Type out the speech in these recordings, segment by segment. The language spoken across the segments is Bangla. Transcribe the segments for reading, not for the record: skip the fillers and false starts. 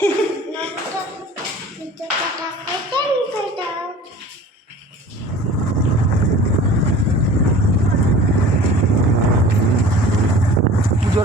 পুজোর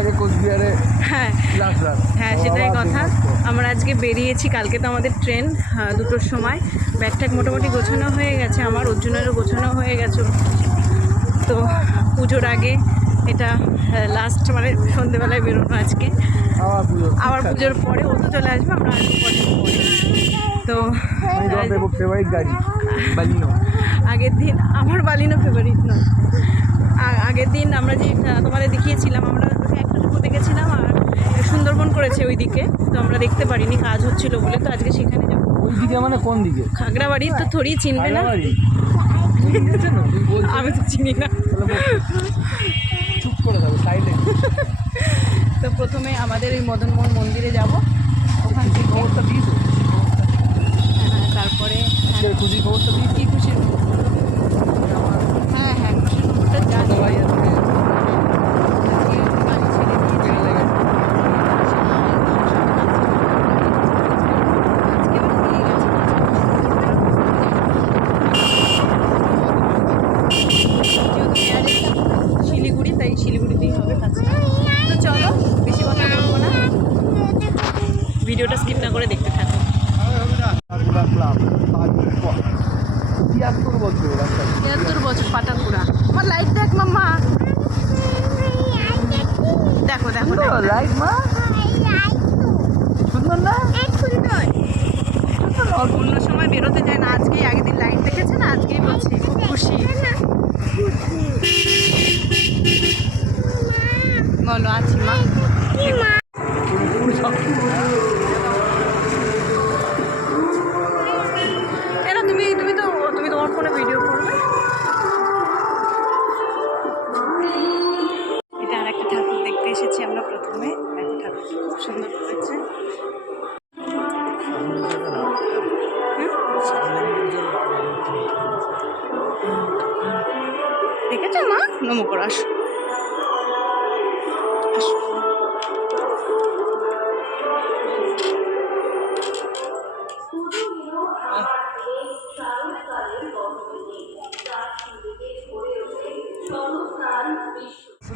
আগে কোচবিহারে হ্যাঁ হ্যাঁ, সেটাই কথা। আমরা আজকে বেরিয়েছি, কালকে তো আমাদের ট্রেন 2টোর সময়। ব্যাগট্যাগ মোটামুটি গোছানো হয়ে গেছে, আমার অর্জুনেরও গোছানো হয়ে গেছে। তো পুজোর আগে এটা লাস্ট, মানে সন্ধেবেলায় বেরোনো আজকে। আবার পুজোর পরে ও তো চলে আসবে, আমরা আসবো কদিন পরে। তো ফেভারিট গাড়ি বালিনো। আগের দিন আমার বালিনো ফেভারিট নয়, আগের দিন আমরা যে তোমাদের দেখিয়েছিলাম, আমরা একটুকু দেখেছিলাম আর সুন্দরবন করেছে ওই দিকে, তো আমরা দেখতে পারিনি, কাজ হচ্ছিল বলে। তো আজকে সেখানে যাবো। ওই দিকে মানে কোন দিকে? খাগড়াবাড়ি। তো থোড়ি চিনবে না, আমি তো চিনি না। চুপ করে যাবো, সাইলেন্ট। তো প্রথমে আমাদের এই মদনমোহন মন্দিরে যাব, ওখান থেকে খবরটা দিয়েছো? তারপরে খুশির খবরটা দিয়েছি। কি খুশির খবর? হ্যাঁ হ্যাঁ, খুশির খবরটা জানি। ভাই আজকে বাড়ি ছেড়ে দিয়ে চলে গেছে। আজকে আবার দিয়ে গেছে। যেহেতু মেয়ারের শিলিগুড়ি, তাই শিলিগুড়িতেই হবে কাজটা। তো চলো, বেশি কথা বলবো না, ভিডিওটা স্কিপ না করে দেখতে থাকো। 73 বছর পাটাকুড়া। আমার লাইট দেখ মাম্মা, দেখো দেখো লাইট মা সুন্দর না? অন্য সময় বেরোতে যায় না, আজকেই আগের দিন লাইট দেখেছে না, আজকেই বলছে খুব খুশি। বলো আছি মা। কেন তুমি তুমি তো তোমার ফোনে ভিডিও করবে। এটা আর একটা ঠাকুর দেখতে এসেছি আমরা প্রথমে। একটা ঠাকুর খুব সুন্দর করেছে। দেখেছো মা? নমো করো, আসো আসো।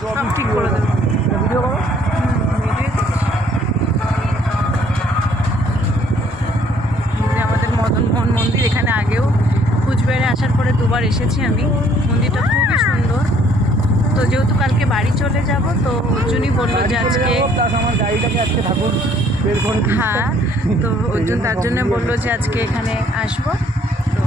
সব ঠিক করে দেবো। ভিডিও করো। আমাদের মদনমোহন মন্দির, এখানে আগেও কুচবিহারে আসার পরে 2বার এসেছি আমি। মন্দিরটা খুবই সুন্দর। তো যেহেতু কালকে বাড়ি চলে যাব, তো অর্জুনই বললো যে আজকে, আমার গাড়িটাকে আজকে ঠাকুর বের করে দিয়েছে। হ্যাঁ, তো অর্জুন তার জন্য বললো যে আজকে এখানে আসবো। তো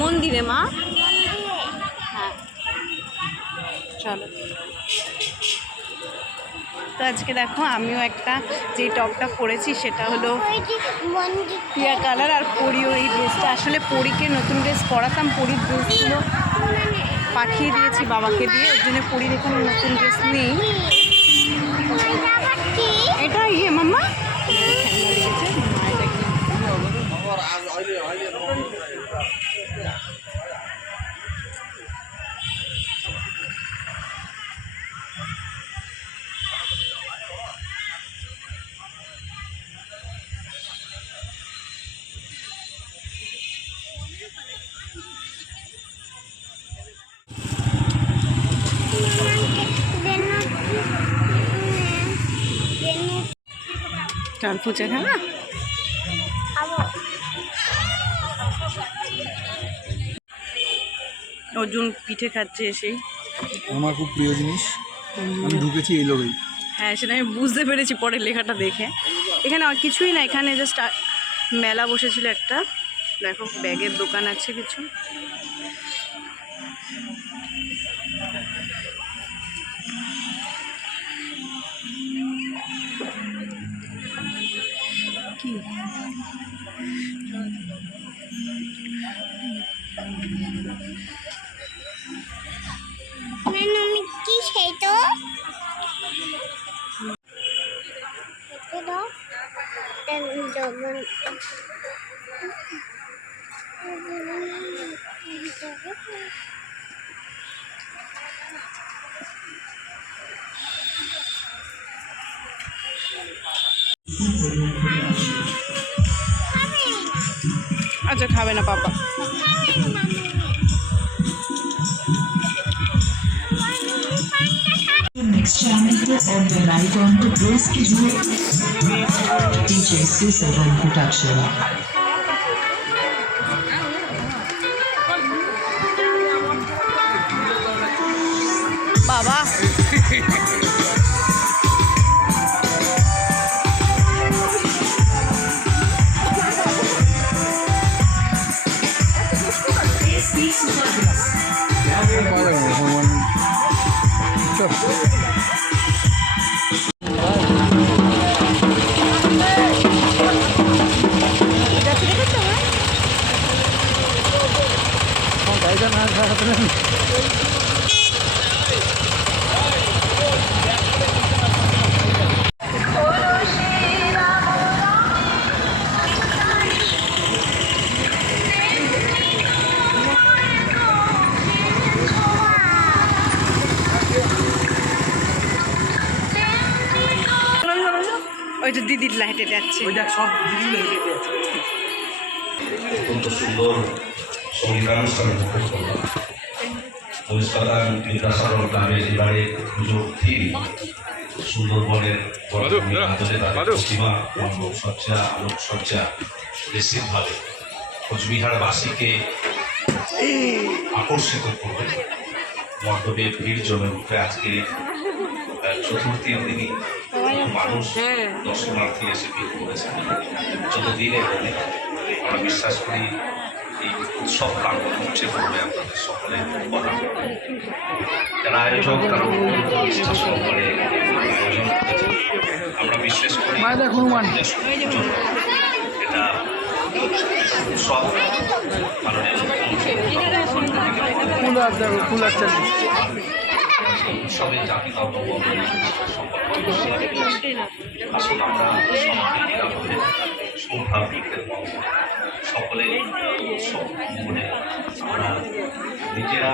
মন্দিরে মা, হ্যাঁ চলো। তো আজকে দেখো আমিও একটা যেই টপটা পরেছি সেটা হলো টিয়া কালার, আর পরিও এই ড্রেসটা। আসলে পরীকে নতুন ড্রেস পরাতাম, পরীর ড্রেসগুলো পাঠিয়ে দিয়েছি বাবাকে দিয়ে, ওর জন্য পরীর এখানে নতুন ড্রেস নেই। এটা ইয়ে মাম্মা খেলনা লেগেছে, চাল ফুচা খানা। অর্জুন পিঠে খাচ্ছে এসেই। আমার খুব প্রিয় জিনিস, আমি ঢুকেছি এই লোভেই। হ্যাঁ, সেটা আমি বুঝতে পেরেছি পরে লেখাটা দেখে। এখানে আর কিছুই না, এখানে জাস্ট মেলা বসেছিল একটা। দেখো ব্যাগের দোকান আছে কিছু। আচ্ছা খাবে না পাপা। Next channel on the right on the Rose की जुए DJ Susan Production. বাবা ওই যে দিদির লাইটে যাচ্ছে। অত্যন্ত সুন্দর সঙ্গীতানুষ্ঠান উপভোগ করলাম। পরিষ্কার বিদ্যাসাগর গ্রামের এবারে পুজোর থিম সুন্দরবনের প্রতিমা সজ্জা আলোকসজ্জা নিশ্চিতভাবে কোচবিহারবাসীকে আকর্ষিত করবে। মণ্ডপে ভিড় জমে উঠবে। আজকে চতুর্থীর দিনই মানুষ দর্শনার্থী এসে ভিড় করেছে। যত দিনে বলে আমরা বিশ্বাস করি এই উৎসব প্রাঙ্গণ উপচে পড়বে আপনাদের সকলে বলা। যারা আয়োজক তারা প্রতিষ্ঠা সহকারে আয়োজন করেছে। আমরা বিশ্বাস করি এটা উৎসব মাননীয় উৎসবের জাতি ধর্ম আসুন আমরা সৌভাগ্যের সকলে উৎসব মনে আমরা নিজেরা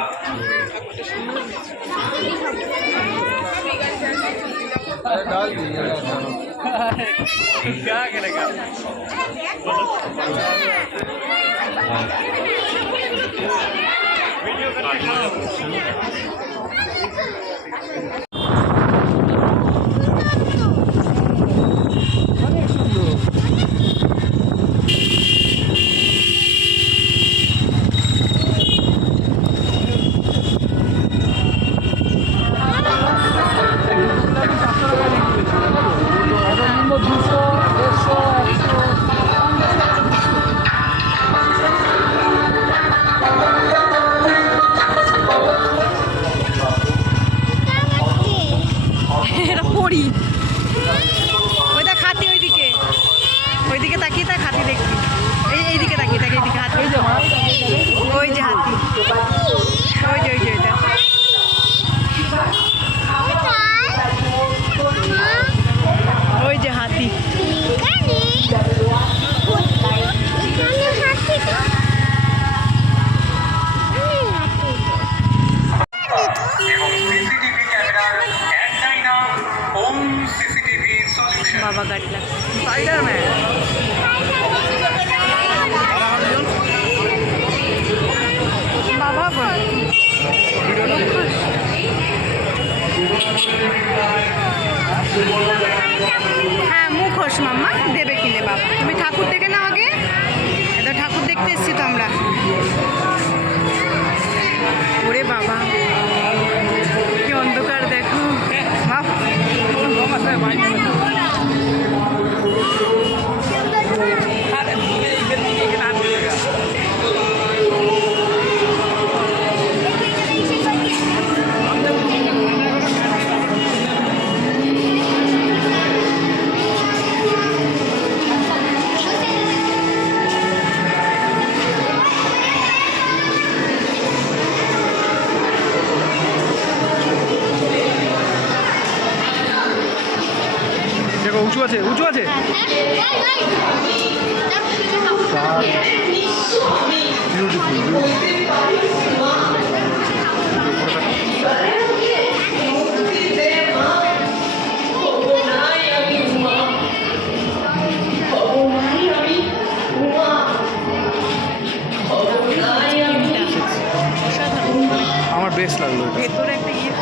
ওইদিকে তাকিয়ে তাক হাতি দেখবি। এইদিকে তাকিয়ে তাকে এইদিকে হাতি। ওই যে হাতি, ওই যে ওইটা ওই যে হাতি। বাবা কাটলা স্পাইডারম্যান। বাবা হ্যাঁ মুখোশ মাম্মা দেবে কিনে। বাবা তুমি ঠাকুর দেখে নাও আগে। এটা ঠাকুর দেখতে এসছি তো আমরা। ওরে বাবা কি অন্ধকার দেখো। আছে উঁচু আছে আমার বেশ লাগলো এটা ভেতরে একটা ইয়ে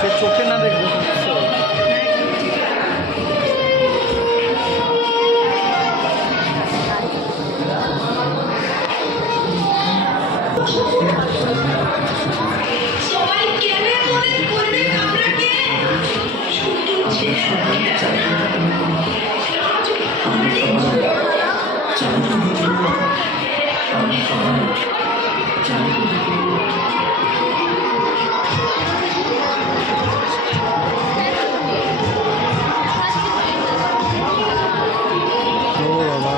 যে চোখে না দেখবো ও বাবা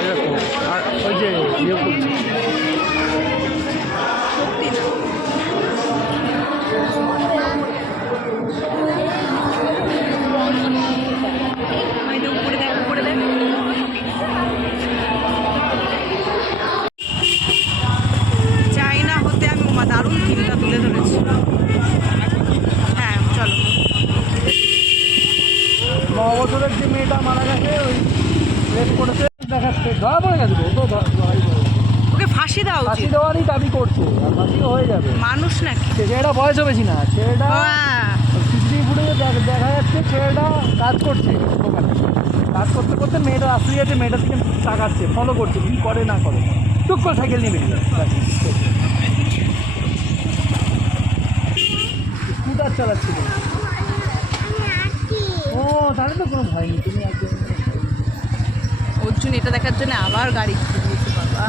এরকম আর ওই যে ইয়ে করছে সত্যি না এটা উপরে দেখ উপরে দেখ চাইনা হতে আমি উমা দারুণ থিমটা তুলে ধরেছি হ্যাঁ চলো 9 বছরের যে মেয়েটা মারা গেছে ওই রেপ করেছে দেখাচ্ছে ধরা পড়ে গেছে তো ধরাই পড়ে ওকে ফাঁসি দেওয়া ফাঁসি উচিত দেওয়ারই দাবি করছে আর ফাঁসিও হয়ে যাবে মানুষ নাকি ছেলেটা বয়স বেশি না ছেলেটা হ্যাঁ। সিসিটিভি ফুটেজে দেখা যাচ্ছে ছেলেটা কাজ করছে দোকানে কাজ করতে করতে মেয়েটা আসলে যাচ্ছে মেয়েটার দিকে তাকাচ্ছে ফলো করছে কী করে না করে টুক করে সাইকেল নিয়ে বেরিয়ে স্কুটার চালাচ্ছিল ও তাহলে তো কোনো ভয় নেই তুমি একদম অর্জুন এটা দেখার জন্য আবার গাড়ি কিনে দিয়েছে বাবা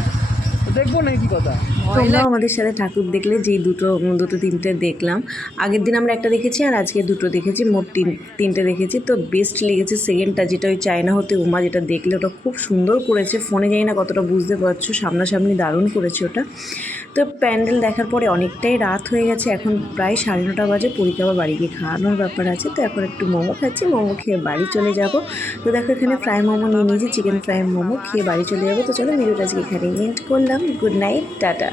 দেখবো না কি কথা তোমরাও আমাদের সাথে ঠাকুর দেখলে যেই দুটো তিনটে দেখলাম আগের দিন আমরা একটা দেখেছি আর আজকে দুটো দেখেছি মোট তিনটে দেখেছি তো বেস্ট লেগেছে সেকেন্ডটা যেটা ওই চায়না হতে উমা যেটা দেখলে ওটা খুব সুন্দর করেছে ফোনে জানি না কতটা বুঝতে পারছো সামনাসামনি দারুণ করেছে ওটা তো প্যান্ডেল দেখার পরে অনেকটাই রাত হয়ে গেছে এখন প্রায় 9:30 বাজে পরীক্ষা আবার বাড়ি গিয়ে খাওয়ানোর ব্যাপার আছে তো এখন একটু মোমো খাচ্ছি মোমো খেয়ে বাড়ি চলে যাব তো দেখো এখানে ফ্রাই মোমো নিয়ে নিয়েছি চিকেন ফ্রাই মোমো খেয়ে বাড়ি চলে যাবো তো চলো ভিডিওটা আজকে এখানে এন্ড করলাম গুড নাইট টাটা